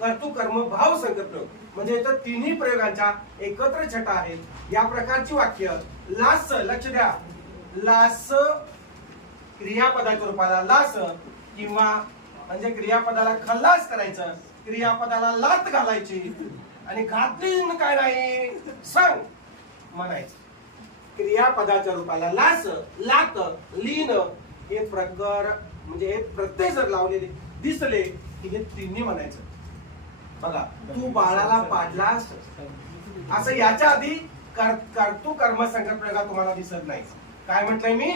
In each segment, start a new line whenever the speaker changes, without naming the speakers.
कर्तु कर्म भाव संकल्प. म्हणजे इथं तिन्ही प्रयोगांच्या एकत्र छटा आहेत. या प्रकारची वाक्य लास लक्ष द्या. लास क्रियापदाच्या रूपाला लास किंवा म्हणजे क्रियापदाला खल्लास करायचं क्रियापदाला लात घालायची आणि घातली काय नाही सांग म्हणायचं. क्रियापदाच्या रूपाला लास लात लीन हे प्रकार म्हणजे हे प्रत्यय जर लावलेले दिसले की हे तिन्ही म्हणायचं. बघा तू बाळाला पाडलास असं याच्या आधी कर्तू कर्म संकल्पनेला तुम्हाला दिसत नाही काय म्हटलंय मी?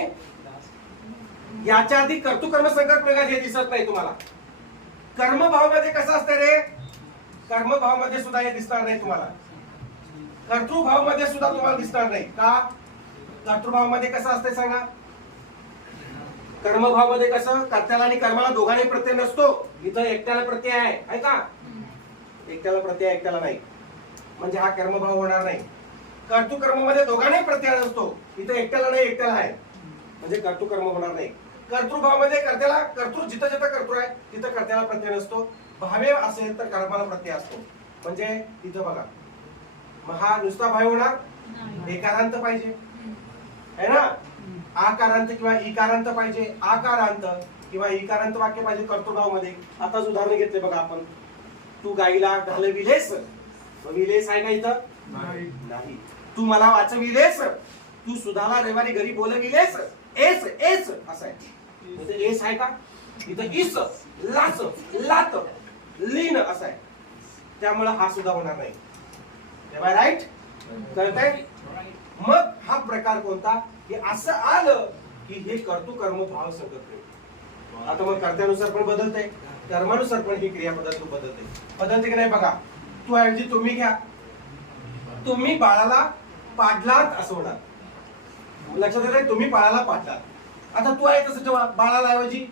याच्या आधी कर्तू कर्म प्रयोगात हे दिसत नाही तुम्हाला. कर्मभावमध्ये कसं असतं रे? कर्मभावमध्ये सुद्धा हे दिसणार नाही तुम्हाला. कर्तृभावमध्ये सुद्धा तुम्हाला दिसणार नाही. का? कर्तृभावमध्ये कसं असतंय सांगा? कर्मभावमध्ये कसं? कर्त्याला आणि कर्माला दोघांनी प्रत्यय नसतो. इथं एकट्याला प्रत्यय आहे. आहे का? एकट्याला प्रत्यय एकट्याला नाही. म्हणजे हा कर्मभाव होणार नाही. कर्तृकर्ममध्ये दोघांनाही प्रत्यय नसतो. इथं एकट्याला नाही एकट्याला आहे. म्हणजे कर्तृकर्म होणार नाही. कर्तृभावमध्ये कर्त्याला कर्तृ जिथं जिथं कर्तृ आहे तिथं कर्त्याला प्रत्यय नसतो. भावे असेल तर कर्माला प्रत्यय असतो. म्हणजे तिथं बघा. मग हा नुसता भाव होणार? एकारांत पाहिजे. है ना? आकारांत किंवा इकारांत पाहिजे. आकारांत किंवा इकारांत वाक्य पाहिजे कर्तृभावमध्ये आताच उदाहरण घेतले बघा आपण. तू गाईला घालविलेस? विलेस आहे का इथं? नाही. तू मला वाचविलेस? तू सुधाला रविवारी घरी बोलविलेस? एस एस असं आहे. एस आहे का? इथं इस लाच लात लीन असं आहे. त्यामुळं हा सुद्धा होणार नाही. तेव्हा राईट कळतंय? मग हा प्रकार कोणता? की असं आलं की हे कर्तृ कर्म भाव संकल्प आता मग कर्त्यानुसार पण बदलते कर्मानुसार पण ही क्रियापदार्थ बदलते. बदलते की नाही बघा? तू ऐवजी तुम्ही घ्या. तुम्ही बाळाला पाडलात असं होणार लक्षात येत तुम्ही बाळाला पाडलात. आता तू आहे तसं ठेवा. बाळाला ऐवजी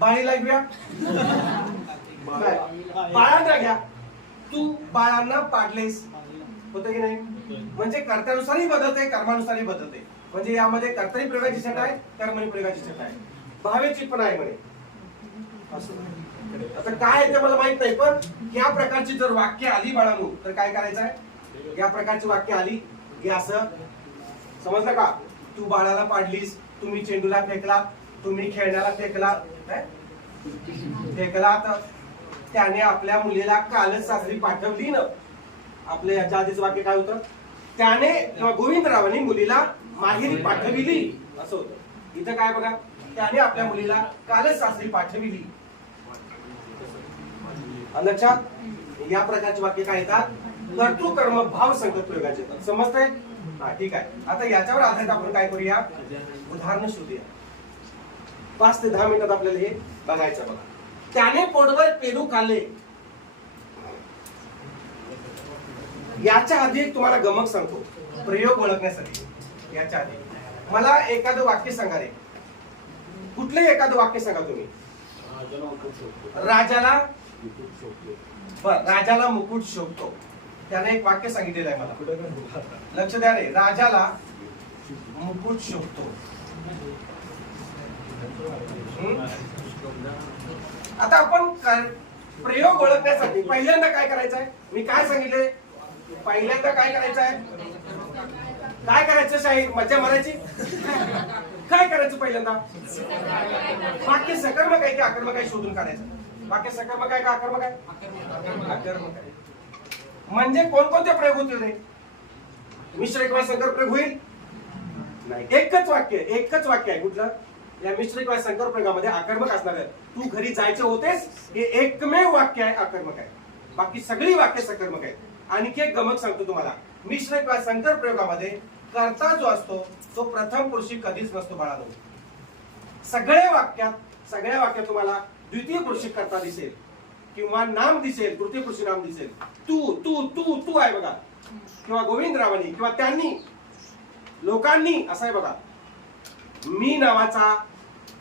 बाळीला घ्या बाळांना घ्या. तू बाळांना पाडलेस. होतं की नाही? म्हणजे कर्त्यानुसारही बदलते कर्मानुसारही बदलते. म्हणजे यामध्ये कर्तरी प्रयोगाची छट आहे कर्मणी प्रयोगाची छट आहे. भावेची पण आहे म्हणे. असं. आता काय आहे ते मला माहीत नाही पण या प्रकारची जर वाक्य आली बाळांनो तर काय करायचं आहे? या प्रकारची वाक्य आली की असं समजलं का? तू बाळाला पाडलीस तुम्ही चेंडूला फेकला तुम्ही खेळण्याला फेकला काय? फेकला तर त्याने आपल्या मुलीला कालच सासरी पाठवली ना. आपलं याच्या आधीच वाक्य काय होतं? त्याने किंवा गोविंदरावांनी मुलीला माहेरी पाठविली. असं होतं. इथं काय बघा त्याने आपल्या मुलीला कालच सासरी पाठविली. लक्षात या प्रकारची वाक्य काय येतात? कर्तुकर्म भाव संकल्प प्रयोगाचे येतात समजतंय? हा ठीक आहे. आता याच्यावर आधारित आपण काय करूया? उदाहरण शोधूया. पाच ते दहा मिनिटात आपल्याला हे बघायचं बघा. त्याने पोटभर पेरू खाल्ले. याच्या आधी एक तुम्हाला गमक सांगतो. प्रयोग ओळखण्यासाठी. याच्या आधी. मला एखादं वाक्य सांगा रे. कुठलंही एखादं वाक्य सांगा तुम्ही. राजाला बर राजाला मुकुट शोभतो. त्याने एक वाक्य सांगितलेलं आहे मला. लक्ष द्या रे राजाला मुकुट शोभतो? आता आपण प्रयोग ओळखण्यासाठी पहिल्यांदा काय करायचं आहे मी काय सांगितले पहिल्यांदा काय करायचं आहे काय करायचं शाहीर? मज्जा मारायची? काय करायचं पहिल्यांदा? वाक्य सकर्मक आहे की आकर्मक आहे शोधून काढायचं. वाक्य सकर्मक आहे का आकर्मक आहे? आकर्मक आहे. म्हणजे कोणकोणते प्रयोग होतील रे? मिश्र किंवा संकर प्रयोग होईल? नाही. एकच वाक्य एकच वाक्य आहे. कुठलं? या मिश्र किंवा संकर प्रयोगामध्ये आकर्मक असणार आहे. तू घरी जायचे होतेस हे एकमेव वाक्य आहे आकर्मक आहे. बाकी सगळी वाक्य सकर्मक आहेत आणखी एक गमक सांगतो तुम्हाला. मिश्र किंवा संकर प्रयोगामध्ये कर्ता जो असतो तो प्रथम पुरुषी कधीच नसतो बाळानो सगळ्या वाक्यात सगळ्या वाक्यात तुम्हाला द्वितीय पुरुषी कर्ता दिसेल. किंवा नाम दिसेल तृतीय पुरुषी नाम दिसेल. तू तू तू तू आहे बघा. किंवा गोविंदरावांनी किंवा त्यांनी लोकांनी असं आहे बघा. मी नावाचा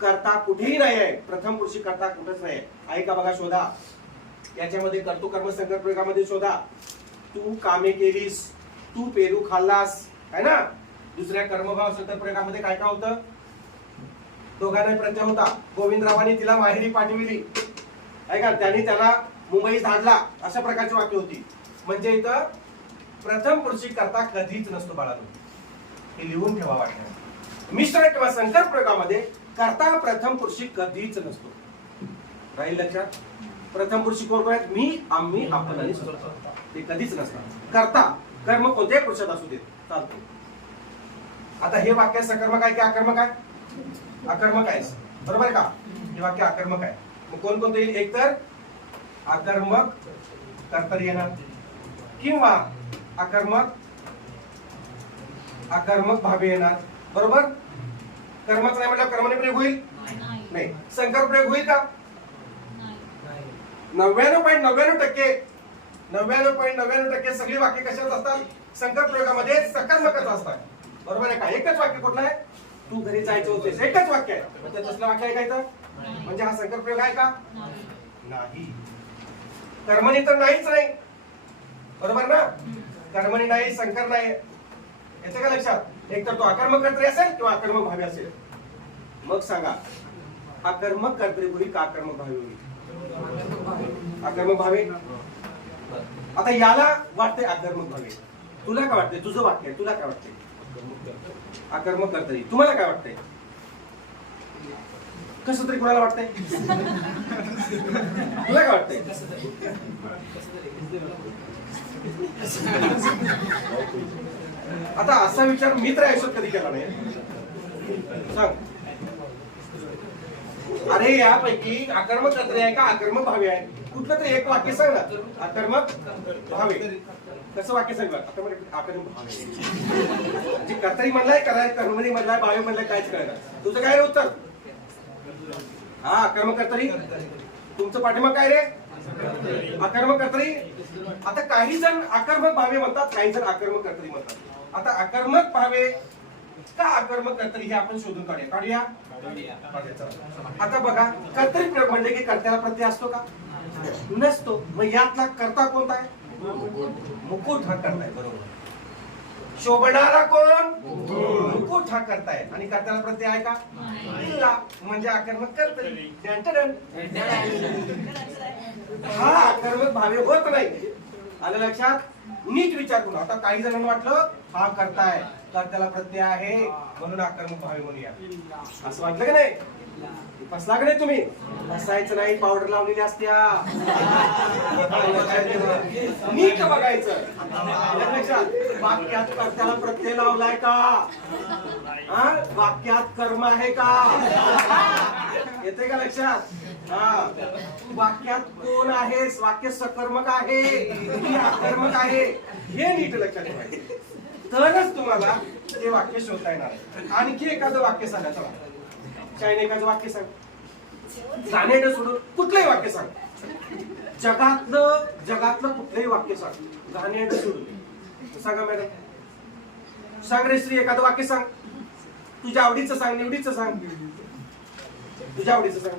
करता कुठेही नाही आहे. प्रथम पुरुषी करता कुठेच नाही आहे. ऐका बघा शोधा. याच्यामध्ये कर्तृ कर्म संकल्प प्रयोगामध्ये शोधा. तू कामे केलीस तू पेरू खाल्लास है ना? दुसऱ्या कर्मभाव संकल्प प्रयोगामध्ये काय काय होतं? दोघांना प्रत्यय होता. गोविंदरावांनी तिला माहेरी पाठविली. आहे का? त्यांनी त्याला मुंबई धाडला अशा प्रकारची वाक्य होती. म्हणजे इथं प्रथम कृषी करता कधीच नसतो बाळांनो. हे लिहून ठेवा वाटतं मिश्र किंवा संकर प्रयोगामध्ये करता प्रथम कृषी कधीच नसतो. राहील लक्षात? प्रथम पुरुषी कोण कोण आहेत? मी आम्ही आपण आणि ते कधीच नसतात करता. कर्म कोणत्याही पुरुषात असू देत. चालते आता हे वाक्य सकर्मक आहे की आकर्मक आहे आकर्मक आहे बरोबर आहे का? हे वाक्य आकर्मक आहे मग कोण कोणते येईल? एक तर आकर्मक कर्तरी येणार. किंवा आकर्मक आकर्मक भावे येणार. बरोबर? कर्मच नाही म्हटलं कर्मने प्रयोग होईल? नाही. संकर प्रयोग होईल का? नव्याण्णव पॉईंट नव्याण्णव टक्के नव्याण्णव पॉईंट नव्याण्णव टक्के सगळी वाक्य कशाच असतात? संकर प्रयोगामध्ये सकारात्मकच असतात. बरोबर आहे का? एकच वाक्य कुठलं आहे? तू घरी जायचं होतेस. एकच वाक्य आहे. म्हणजे तसलं वाक्य ऐकायचं? म्हणजे हा संकट प्रयोग आहे का? नाही. कर्मणी तर नाहीच नाही बरोबर ना? कर्मणी नाही संकर नाही. येते का लक्षात? एक तर तो अकर्मक कर्तरी असेल किंवा अकर्मक भावी असेल. मग सांगा अकर्मक कर्तरी होईल का अकर्मक भावी होईल अकर्मक भावी आता याला वाटते आकर्मक भावे तुला काय वाटते तुझं वाक्य तुला काय वाटते करता येईल. तुम्हाला काय वाटतंय? कसं तरी कोणाला वाटतंय? तुला काय वाटतंय? आता असा विचार मित्र आयुष्यात कधी केला नाही. सांग. अरे यापैकी आकर्मक कर्तरी आहे का? आकर्मक भावे आहे. कुठलं तरी एक वाक्य सांग. ना आकर्मक भावे. कसं वाक्य सांग? आता म्हणजे आकर्मक भावे. जे कर्तरी म्हणलाय कराय कर्मणी म्हणलाय भावे म्हणलाय कायच करणार तुझं काय रे उत्तर? हा आकर्मक कर्तरी तुमचं पाठिंबा काय रे? अकर्म कर्तरी आता काही जण आकर्मक भावे म्हणतात काही जण आकर्मक कर्तरी म्हणतात. आता आकर्मक भावे का आकर्मक कर्तरी हे आपण शोधून काढूया? काढूया. आता बघा कर्तरी म्हणजे की कर्त्याला प्रत्यय असतो का? नसतो. मग यातला कर्ता कोणता आहे? मुकुट हा करताय बरोबर. शोभणारा कोण? मुकुट हा करताय. आणि कर्त्याला प्रत्यय आहे का? इल्ला म्हणजे आकर्मक कर्तरी. हा आकर्मक भावे होत नाही. आलं लक्षात? नीट विचार करू आता काही जणांना वाटलं हा करताय. कर्त्याला प्रत्यय आहे. म्हणून आकर्मक भावे म्हणूया. असं वाटलं की नाही? बसला का नाही तुम्ही? बसायचं नाही पावडर लावलेली असत्या. नीट बघायचं? आलं लक्षात वाक्यात कर्त्याला प्रत्यय लावलाय का? हा? वाक्यात कर्म आहे का? येते का लक्षात? हा. तू वाक्यात कोण आहेस? वाक्य सकर्मक आहे. की अकर्मक आहे. हे नीट लक्षात ठेवायचं. तरच तुम्हाला ते वाक्य शोधता येणार. आणखी एखादं वाक्य सांगा काही नाही एखादं वाक्य सांग. गाण्यानं सोडून कुठलंही वाक्य सांग. जगातलं जगातलं कुठलंही वाक्य सांग. गाण्यानं सोडून. सांगा मॅडम. सांग रे श्री एखादं वाक्य सांग. तुझ्या आवडीचं सांग निवडीचं सांग. तुझ्या आवडीचं सांग.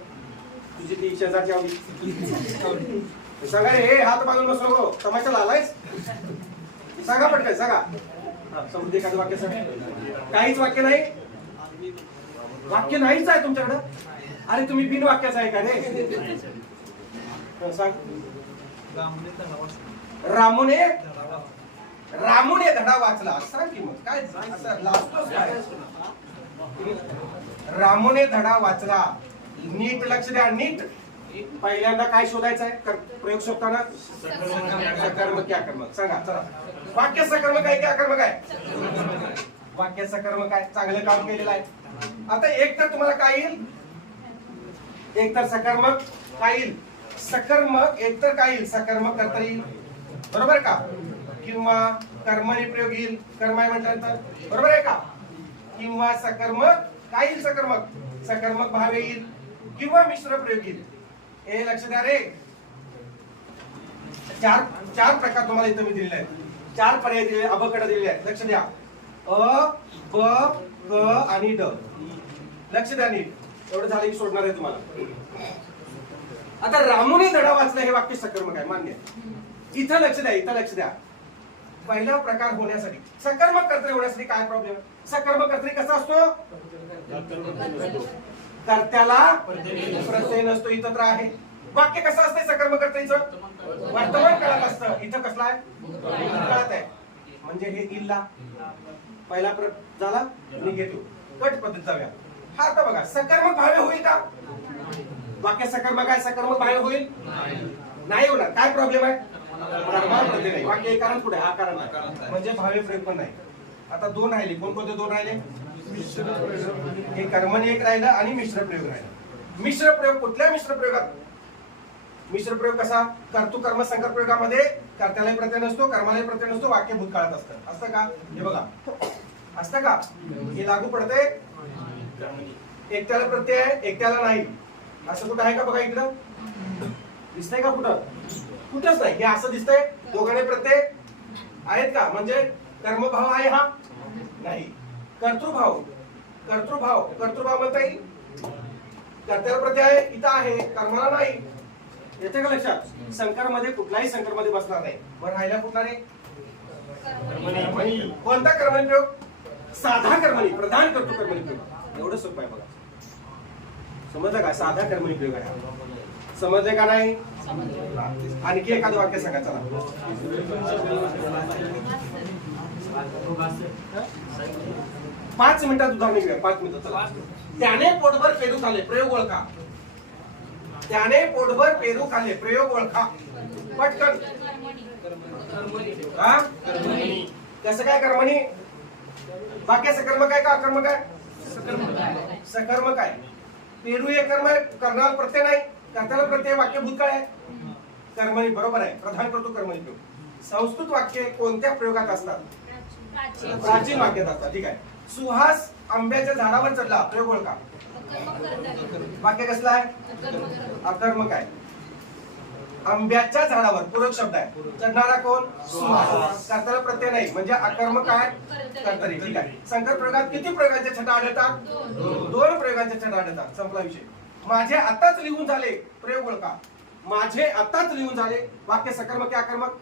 तुझी ती शेजारची आवडी. सांगा रे हे हात बांधून बसलो गो. तमाशा आलायस? सांगा पटकन सांगा. समृद्धी एखादं वाक्य सांग. काहीच वाक्य नाही. वाक्य नाहीच आहे तुमच्याकडं? अरे तुम्ही बिन वाक्याचं आहे का रे? रामोने सांग धडा वाचला. सांग की मग? काय? लास्टच काय? रामोने धडा वाचला. नीट लक्ष द्या नीट. पहिल्यांदा काय शोधायचं आहे कर- प्रयोग शोधताना? सकर्मक की आकर्मक सांगा चला. वाक्य सकर्मक आहे की आकर्मक आहे? वाक्य सकर्मक आहे. चांगलं काम केलेलं आहे. आता एक तर तुम्हाला काय येईल? एक तर सकर्मक काय येईल? सकर्मक एक तर काय येईल? सकर्मक करता येईल. बरोबर का? किंवा कर्मने प्रयोग येईल. कर्म आहे म्हटल्यानंतर. बरोबर आहे का? किंवा सकर्मक काय येईल सकर्मक? सकर्मक भाव येईल. किंवा मिश्र प्रयोग येईल. हे लक्ष द्या रे. चार चार प्रकार तुम्हाला इथं मी दिलेले आहेत. चार पर्याय दिले अबकडे दिलेले आहेत. लक्ष द्या अ ब क आणि ड. लक्ष द्या नीट. एवढं झालं की सोडणार आहे तुम्हाला. आता रामूने धडा वाचला हे वाक्य सकर्मक आहे मान्य इथं लक्ष द्या इथं लक्ष द्या. पहिला प्रकार होण्यासाठी. सकर्मक कर्तरी होण्यासाठी काय प्रॉब्लेम सकर्मक कर्तरी कसा असतो? कर्त्याला प्रत्यय नसतो इथं तर आहे. वाक्य कसं असतंय सकर्म कर्तरीचं वर्तमान काळात असतं. इथं कसलं आहे? काळात आहे. म्हणजे हे इल्ला. पहिला प्र झाला? घेतो. कट पद्धत जाऊया. हा आता बघा सकर्मक भावे होईल का? वाक्य सकर्मक आहे सकर्मक भावे होईल? नाही होणार. काय प्रॉब्लेम आहे? नाही. वाक्य एक कारण कुठे? हा कारण म्हणजे भावे फ्रेम पण नाही. आता दोन राहिले. कोणकोणते दोन राहिले? हे कर्मने एक राहिलं आणि मिश्र प्रयोग राहिला. मिश्र प्रयोग कुठल्या मिश्र प्रयोगात? मिश्र प्रयोग कसा? कर्तृ कर्म संकर प्रयोगामध्ये कर्त्याला प्रत्यय नसतो कर्माला प्रत्यय नसतो वाक्य भूतकाळात असतं. असतं का? हे बघा. असतं का? हे लागू पडते एकट्याला प्रत्यय आहे एकट्याला नाही. असं कुठं आहे का बघा इकडं? दिसतंय का कुठं? कुठंच नाही. हे असं दिसतंय दोघांनी प्रत्यय आहेत का? म्हणजे कर्मभाव आहे हा? नाही. कर्तृभाव. कर्तृभाव. कर्तृभाव म्हणता येईल? कर्त्याला प्रत्यय आहे इथं आहे कर्माला नाही. येते का लक्षात? संकरमध्ये कुठलाही संकरमध्ये बसणार नाही. मग राहिला कुठला कर्मणी. कोणता कर्मणी प्रयोग? साधा कर्मणी प्रधान करतो कर्मणी प्रयोग. एवढं सोपं आहे बघा. समजलं का? साधा कर्मणी प्रयोग आहे. समजले का नाही? आणखी एखादं वाक्य सांगा चला. पाच मिनिटात उदाहरण घेऊया पाच मिनिटं चला. त्याने पोटभर पेरू खाल्ले प्रयोग ओळखा. त्याने पोटभर पेरू खाले प्रयोग ओळखा. पटकन. कसं काय कर्मणी? वाक्याचं सकर्मक आहे का? अकर्मक आहे सकर्मक आहे पेरू हे कर्म करणार प्रत्यय नाही. कर्त्याला प्रत्यय वाक्य भूतकाळ आहे. कर्मणी बरोबर आहे. प्रधान करतो कर्मणी प्रयोग संस्कृत वाक्य कोणत्या प्रयोगात असतात? प्राचीन. वाक्यात असतात. ठीक आहे. सुहास आंब्याच्या झाडावर चढला. प्रयोग ओळखा. वाक्य कसलं आहे? अकर्मक आहे आंब्याच्या झाडावर पूरक शब्द आहे. चढणारा कोण? सुहास प्रत्यय नाही. म्हणजे अकर्मक आहे कर्तरी ठीक आहे. संकर प्रयोगात किती प्रयोगांच्या छटा आढळतात? दोन. प्रयोगांच्या छटा आढळतात. संपला विषय. माझे आताच लिहून झाले. प्रयोग ओळखा. माझे आताच लिहून झाले. वाक्य सकर्मक की अकर्मक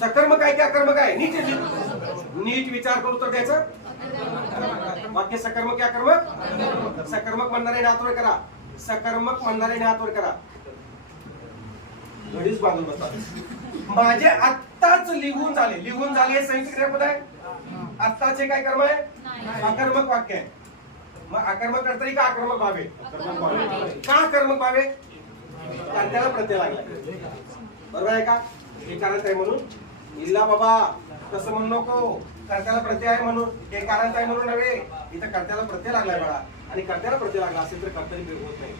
सकर्मक आहे की अकर्मक आहे? नीट नीट विचार करू तर द्यायचं वाक्य सकर्मक की अकर्मक सकर्मक म्हणणारे हातवर करा. सकर्मक म्हणणारे हातवर करा. घडीच बांधून बसतात. माझे आत्ताच लिहून झाले. लिहून झाले हे संयुक्त क्रियापद आहे? आत्ताचे काय कर्म आहे? अकर्मक वाक्य आहे. मग अकर्मक कर्तरी का आक्रमक व्हावे? का आक्रमक व्हावे? त्याला प्रत्यय लागला. बरोबर आहे का? हे कारण काय म्हणून? इल्ला बाबा तसं म्हणू नको. कर्त्याला प्रत्यय आहे म्हणून. हे कारण काय म्हणून नव्हे? इथं कर्त्याला प्रत्यय लागलाय बाळा. आणि कर्त्याला प्रत्यय लागला असेल तर कर्तरी होत नाही.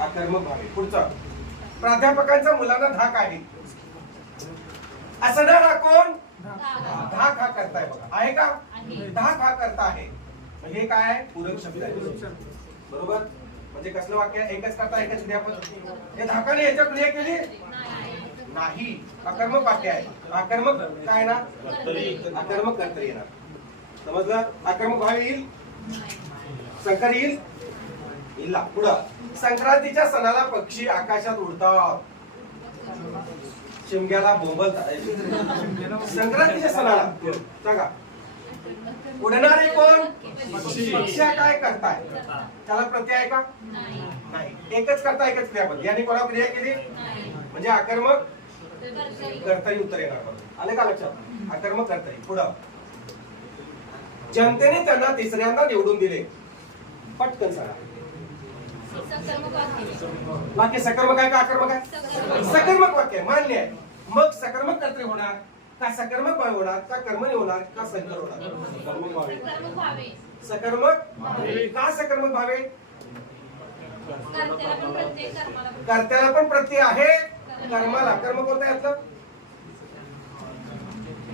आकर्मक व्हावे. पुढचं. प्राध्यापकांचा मुलांना धाक आहे. असणारा कोण? धाक हा करताय बघा. आहे का? धाक हा करता आहे. हे काय आहे? पूरक शब्द आहे. बरोबर? म्हणजे कसलं वाक्य? आहे? एकच करता एकच क्रियापद हे धाकाने याच्या क्रिया केली? नाही. अकर्मक वाक्य आहे. अकर्मक काय ना अकर्मक कर्तरी येणार. समजलं? अकर्मक भाव येईल? संकर येईल? इल्ला पुढं. संक्रांतीच्या सणाला पक्षी आकाशात उडतात. शिमग्याला बोंबलतात संक्रांतीच्या सणाला. सांगा. उडणारे कोण? पक्षी. काय करताय? त्याला प्रत्यय का? नाही. एकच करता एकच क्रियापद यांनी कोणा क्रिया केली? म्हणजे आकर्मक? कर्तरी. उत्तर येणार. आले का लक्षात? आकर्मक कर्तरी. पुढं. जनतेने त्यांना तिसऱ्यांदा निवडून दिले. पटकन सांगा. वाक्य सकर्मक आहे का आकर्मक आहे? सकर्मक वाक्य आहे, मान्य आहे. मग सकर्मक कर्तरी होणार का सकर्मक भाव होणार का कर्मणी होणार का संकर होणार? सकर्मक का सकर्मक भावे? कर्त्याला पण प्रत्यय आहे. कर्माला. कर्म कोणता आहे आपलं?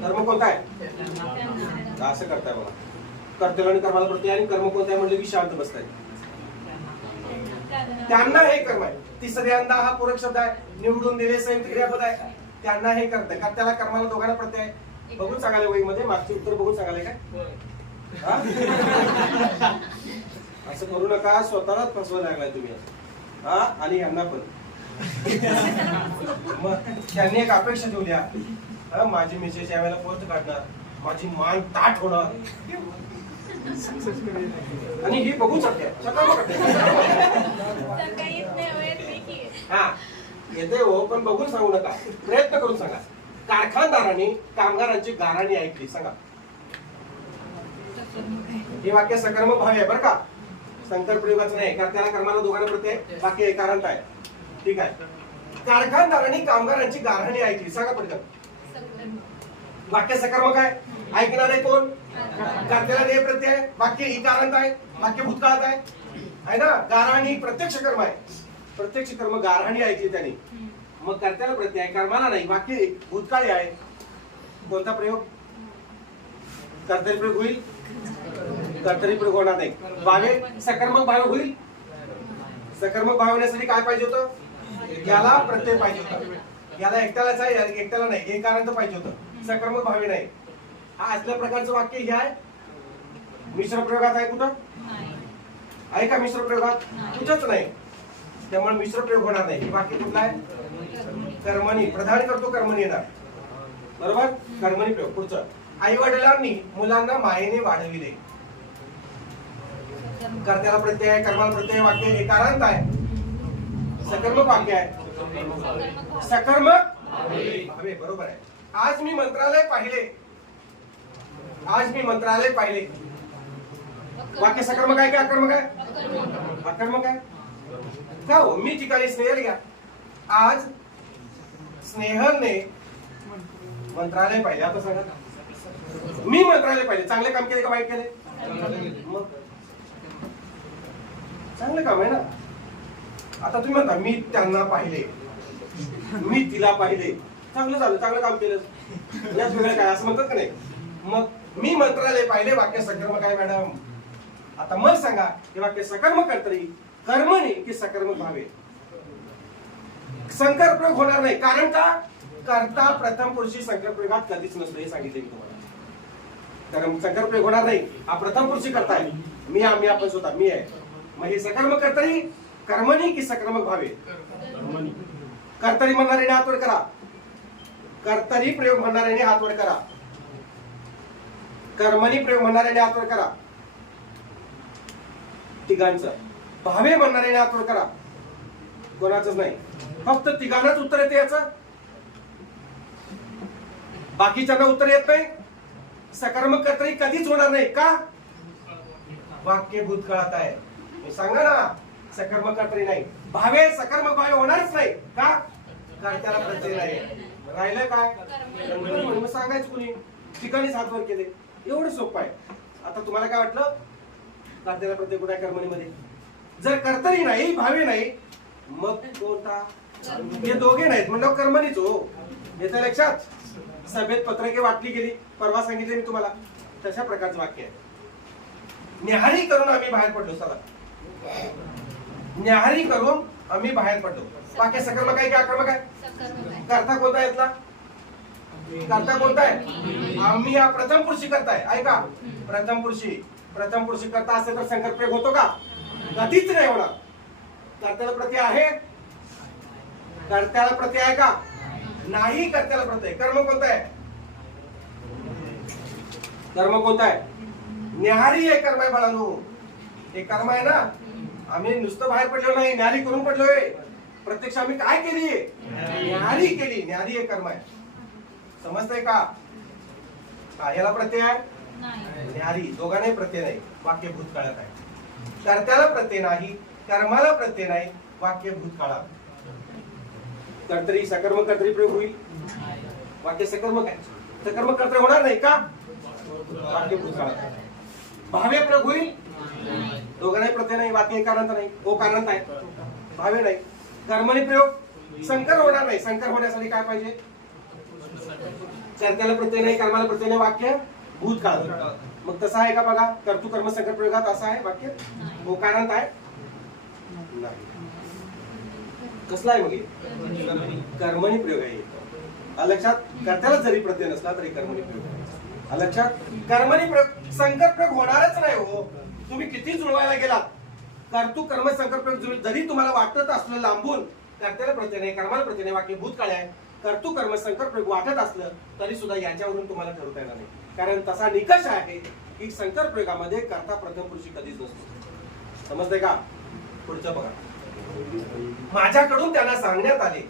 कर्म कोणता आहे? असं करताय बघा. कर्तव्य आणि कर्माला प्रत्यय आणि कर्म कोणता आहे म्हणलं की शांत बसताय. त्यांना हे करवाय. तिसऱ्यांदा हा पूरक शब्द आहे. निवडून दिले संयुक्त क्रियापद आहे. त्यांना हे करताय. का त्याला कर्माला दोघांना प्रत्यय आहे बघून सांगायला वही मध्ये. मागचे उत्तर बघून सांगायला काय? असं करू नका. स्वतःलाच फसवा लागलाय तुम्ही. हा? आणि यांना पण. मग त्यांनी एक अपेक्षा ठेवल्या माझी मेसेज यावेळेला पोस्ट काढणार. माझी मान ताट होणार. आणि ही बघू शकते. हा. येते हो पण बघून सांगू नका. प्रयत्न करून सांगा. कारखानदारांनी कामगारांची गाराणी ऐकली सांगा. हे वाक्य सकर्मक भाव आहे बरं का? संकर प्रयोगाचं नाही कारण त्याला कर्माला दोघांना प्रत्यय वाक्य एकारांत आहे. ठीक आहे. कारखानदारांनी कामगारांची गाराणी ऐकली. सांगा पटकन. वाक्य सकर्मक आहे? ऐकणार आहे कोण? कर्त्याला देह प्रत्यय आहे. ही इकारांत आहे. वाक्य भूतकाळात आहे. आहे ना? गाराणी प्रत्यक्ष कर्म आहे. प्रत्यक्ष कर्म गाराणी ऐकली त्याने. मग कर्त्याला प्रत्यय आहे. कर्माला नाही. वाक्य भूतकाळी आहे. कोणता प्रयोग? कर्तरी प्रयोग होईल? कर्तरी प्रयोग होणार नाही. भावे सकर्मक भाव होईल? सकर्मक भाव होण्यासाठी काय पाहिजे होतं? याला प्रत्यय पाहिजे होता. याला एकट्यालाच आहे एकट्याला नाही. हे कारण तर पाहिजे होतं. सकर्मक भावे नाही. हा असल्या प्रकारचं वाक्य हे आहे. मिश्र प्रयोगात आहे कुठं? आहे का मिश्र प्रयोगात? कुठंच नाही. त्यामुळे मिश्र प्रयोग होणार नाही. हे वाक्य कुठलं आहे? कर्मणी. प्रधान करतो कर्मणी येणार. बरोबर? कर्मणी प्रयोग. पुढचं. आई वडिलांनी मुलांना मायेने वाढविले. कर्त्याला प्रत्यय आहे कर्माला प्रत्यय वाक्य हे कारांत आहे. सकर्मक वाक्य आहे. सकर्मक बरोबर आहे. आज मी मंत्रालय पाहिले. आज मी मंत्रालय पाहिले. वाक्य सकर्मक आहे का आक्रमक आहे? आक्रमक आहे. का हो मी ठिकाणी स्नेहल घ्या आज स्नेहलने मंत्रालय पाहिले. आता सांगा. मी मंत्रालय पाहिले. चांगले काम केले का वाईट केले? मग? चांगलं काम आहे ना? आता तुम्ही म्हणता मी त्यांना पाहिले. मी तिला पाहिले. चांगलं झालं. चांगलं काम केलं. या वेगळं काय? असं म्हणतात का नाही? मग मी मंत्रालय पाहिले वाक्य संक्रमक आहे मॅडम? आता मग सांगा हे वाक्य सकर्मक कर्तरी कर्मणी की सकर्मक भावे? संकर प्रयोग होणार नाही. कारण का? करता प्रथम पुरुषी संकर प्रयोगात कधीच नसतो हे सांगितले मी तुम्हाला. कारण संकर प्रयोग होणार नाही. हा प्रथम पुरुषी करता मी आम्ही आपण स्वतः मी आहे. मग हे सकर्मक कर्तरी कर्मणी की सकर्मक भावे? कर्तरी म्हणणाऱ्याने हात वर करा. कर्तरी प्रयोग म्हणणाऱ्याने हात वर करा. कर्मणी प्रयोग म्हणणाऱ्याने हात वर करा. तिघांचं. भावे म्हणणाऱ्याने हात वर करा. कोणाचंच नाही. फक्त तिघांनाच उत्तर येते याच. बाकीच्यांना उत्तर येत नाही. सकर्मक कर्तरी कधीच होणार नाही. का? वाक्य भूतकाळात आहे. हे सांगा ना सकर्मक कर्तरी नाही. भावे सकर्मक भावे होणारच नाही. का? कारण त्याला प्रत्यय नाही. राहिलं काय? सांगायचं कुणी? ठिकाणीच हातवर केले. एवढं सोपं आहे. आता तुम्हाला काय वाटलं? कर्त्याला प्रत्यय कुठे कर्मणीमध्ये. जर कर्तरी नाही भावे नाही मग कोणता हे दोघे नाहीत. म्हणजे कर्मणीच हो. येतं लक्षात. सभेत पत्रके वाटली गेली. परवा सांगितले मी तुम्हाला. तशा प्रकारचं वाक्य आहे. न्याहारी करून आम्ही बाहेर पडलो चला. न्याहारी करून आम्ही बाहेर पडलो. वाक्य सकर्मक आहे की आक्रमक आहे. करता कोणता यातला? करता कोणता आहे आम्ही हा प्रथम पुरुषी करताय. ऐका प्रथम पुरुषी. प्रथम पुरुषी करता असेल तर संकर प्रयोग होतो का? कधीच नाही होणार. कर्त्याला प्रति आहे? कर्त्याला प्रति आहे का? नाही कर्त्याला प्रत्यय कर्म कोणता आहे कर्म कोणता आहे न्याहारी आहे कर्म आहे बाळांनो. हे कर्म आहे ना? आम्ही नुसतं बाहेर पडलो नाही न्याहारी करून पडलोय. प्रत्यक्ष आम्ही काय केली न्याहारी केली. न्याहारी हे कर्म आहे. समजतंय का? हा, याला प्रत्यय आहे? न्याहारी दोघांनाही प्रत्यय नाही वाक्य भूतकाळात आहे. कर्त्याला प्रत्यय नाही कर्माला प्रत्यय नाही वाक्य भूतकाळात. कर्तरी सकर्मक कर्तरी प्रयोग होईल? वाक्य सकर्मक आहे सकर्मक कर्तरी होणार नाही का? वाक्य भूतकाळात. भावे प्रयोग होईल? दोघांनाही प्रत्यय नाही वाक्य कारणत नाही ओ कारणत आहे. भावे नाही. कर्मणी प्रयोग संकर होणार नाही. संकर होण्यासाठी काय पाहिजे? कर्त्याला प्रत्यय नाही कर्माला प्रत्यय नाही वाक्य भूतकाळ मग तसं आहे का बघा? कर्तृ कर्म संकर प्रयोगात असं आहे वाक्य? हो आहे नाही. कसला आहे मग? कर्मणी प्रयोग आहे आलं लक्षात कर्त्याला जरी प्रत्यय नसला तरी कर्मणी प्रयोग आहे. आलं लक्षात कर्मणी प्रयोग संकर प्रयोग होणारच नाही हो. तुम्ही किती जुळवायला गेलात? कर्तृ कर्म संकर प्रयोग जरी तुम्हाला वाटत असलं लांबून कर्त्याला प्रत्यय नाही कर्माला प्रत्यय नाही वाक्य भूतकाळ आहे. कर्तृ कर्म संकर प्रयोग वाटत असलं तरी सुद्धा याच्यावरून तुम्हाला ठरवता येणार नाही. कारण तसा निकष आहे की संकर प्रयोगामध्ये कर्ता प्रथम पुरुषी कधीच नसतो. समजतंय का? पुढचं बघा. माझ्याकडून त्यांना सांगण्यात आले.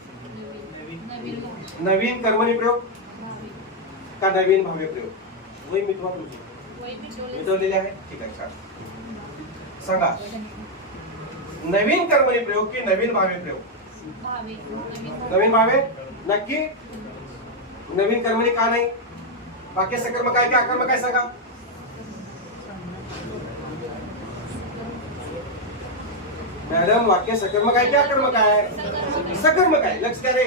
नवीन
कर्मणी प्रयोग? का नवीन भाव्य प्रयोग? वही मितवा तुमची मिटवलेले आहे? ठीक आहे छान. सांगा. नवीन कर्मणी प्रयोग की नवीन भाव्य प्रयोग? नवीन भावे? नक्की. नवीन कर्मणी का नाही? वाक्य सकर्म काय की अकर्म काय सांगा? मॅडम वाक्य सकर्म काय की अकर्म काय? सकर्म काय? लक्ष द्या रे.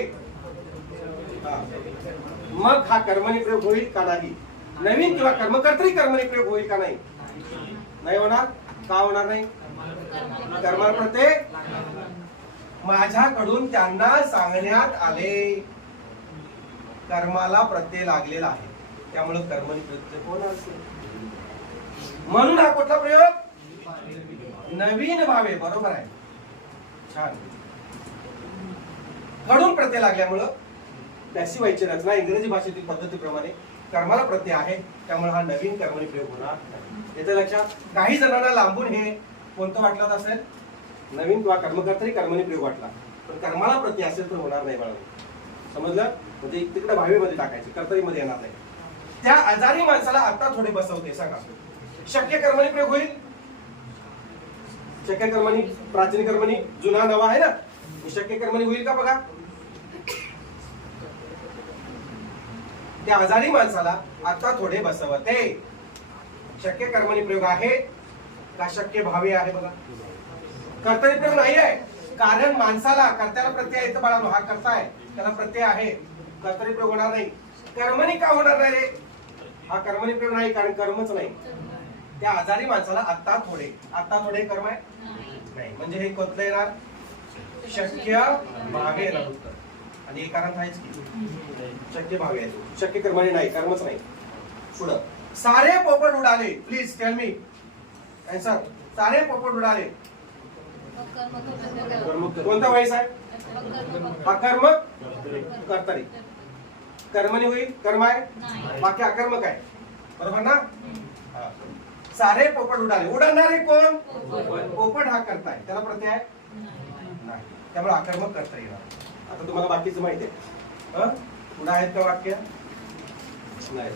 मग हा कर्मणी प्रयोग होईल का नाही? नवीन किंवा कर्मकर्तरी कर्मणी प्रयोग होईल का नाही? नाही होणार? का होणार नाही? कर्माला पडते माझ्याकडून त्यांना सांगण्यात आले. कर्माला प्रत्यय लागलेला आहे. त्यामुळे कर्मणी प्रत्यय कोण असेल? म्हणून हा कुठला प्रयोग? नवीन भावे बरोबर आहे. छान. कडून प्रत्यय लागल्यामुळं व्हायची रचना इंग्रजी भाषेतील पद्धतीप्रमाणे कर्माला प्रत्यय आहे. त्यामुळे हा नवीन कर्मणी प्रयोग होणार नाही. लक्षात? काही जणांना लांबून हे कोणतं वाटलं असेल? नवीन किंवा कर्मकर्तरी कर्मणी प्रयोग वाटला. पण कर्माला प्रत्यय असेल तर होणार नाही बाळा. समजलं? म्हणजे तिकडे भावीमध्ये टाकायचे कर्तरीमध्ये येणार नाही. त्या आजारी माणसाला आता थोडे बसवते सांगा. शक्य कर्मणी प्रयोग होईल? शक्य कर्मणी प्राचीन कर्मणी जुना नवा आहे ना? शक्य कर्मणी होईल का बघा? त्या आजारी माणसाला आता थोडे बसवते. शक्य कर्मणी प्रयोग आहे का? शक्य भावे आहे बघा. कर्तव्य नाही आहे कारण माणसाला कर्त्याला प्रत्यय येतं बाळा हा कर्ता आहे. त्याला प्रत्यय आहे. कर्तव्य प्रयोग होणार नाही. कर्मणी का होणार नाही? रे हा कर्मणी प्रयोग नाही कारण कर्मच नाही. त्या आजारी माणसाला आता थोडे. आता थोडे कर्म आहे? नाही. म्हणजे हे कोणतं येणार? शक्य भावे येणार. उत्तर आणि हे कारण आहेच की शक्य भावे आहे. शक्य कर्मणी नाही कर्मच नाही. पुढं. सारे पोपट उडाले. प्लीज टेल मी सर सारे पोपट उडाले. कोणता वयस आहे? कर्म? कर्तरी. कर्मणी होईल? कर्म आहे? बाकी अकर्मक आहे बरोबर ना. सारे पोपट उडाले. उडवणारे कोण? पोपट हा करताय. त्याला प्रत्यय? आहे नाही. त्यामुळे आक्रमक करता येणार आता तुम्हाला बाकीचं माहिती आहे. हं? पुढे आहेत का वाक्य? नाही.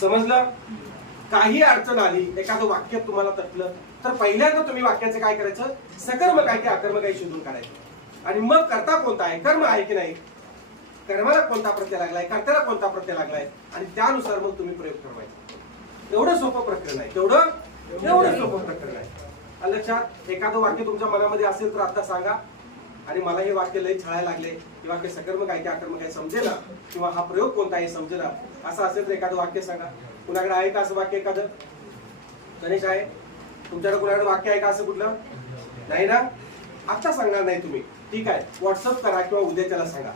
समजलं? काही अडचण आली. एखादं वाक्य तुम्हाला तटलं. तर पहिल्यांदा तुम्ही वाक्याचं काय करायचं? सकर्म काय की अकर्म काही शोधून काढायचं. आणि मग करता कोणता आहे? कर्म आहे की नाही? कर्माला कोणता प्रत्यय लागलाय? कर्त्याला कोणता प्रत्यय लागलाय? आणि त्यानुसार मग तुम्ही प्रयोग ठरवायचा. एवढं सोपं प्रकरण आहे. तेवढं एवढं सोपं प्रकरण आहे. लक्षात एखादं वाक्य तुमच्या मनामध्ये असेल तर आता सांगा. आणि मला हे वाक्य लय छळायला लागले. हे वाक्य सकर्म काय की अकर्म काय समजेल किंवा हा प्रयोग कोणता आहे समजेल असं असेल तर एखादं वाक्य सांगा. कुणाकडे आहे का असं वाक्य एखादं? गणेश आहे? तुमच्याकडे कुणाकडे वाक्य आहे का असं कुठलं? नाही ना? आता सांगणार नाही तुम्ही. ठीक आहे. व्हॉट्सअप करा किंवा उद्या त्याला सांगा.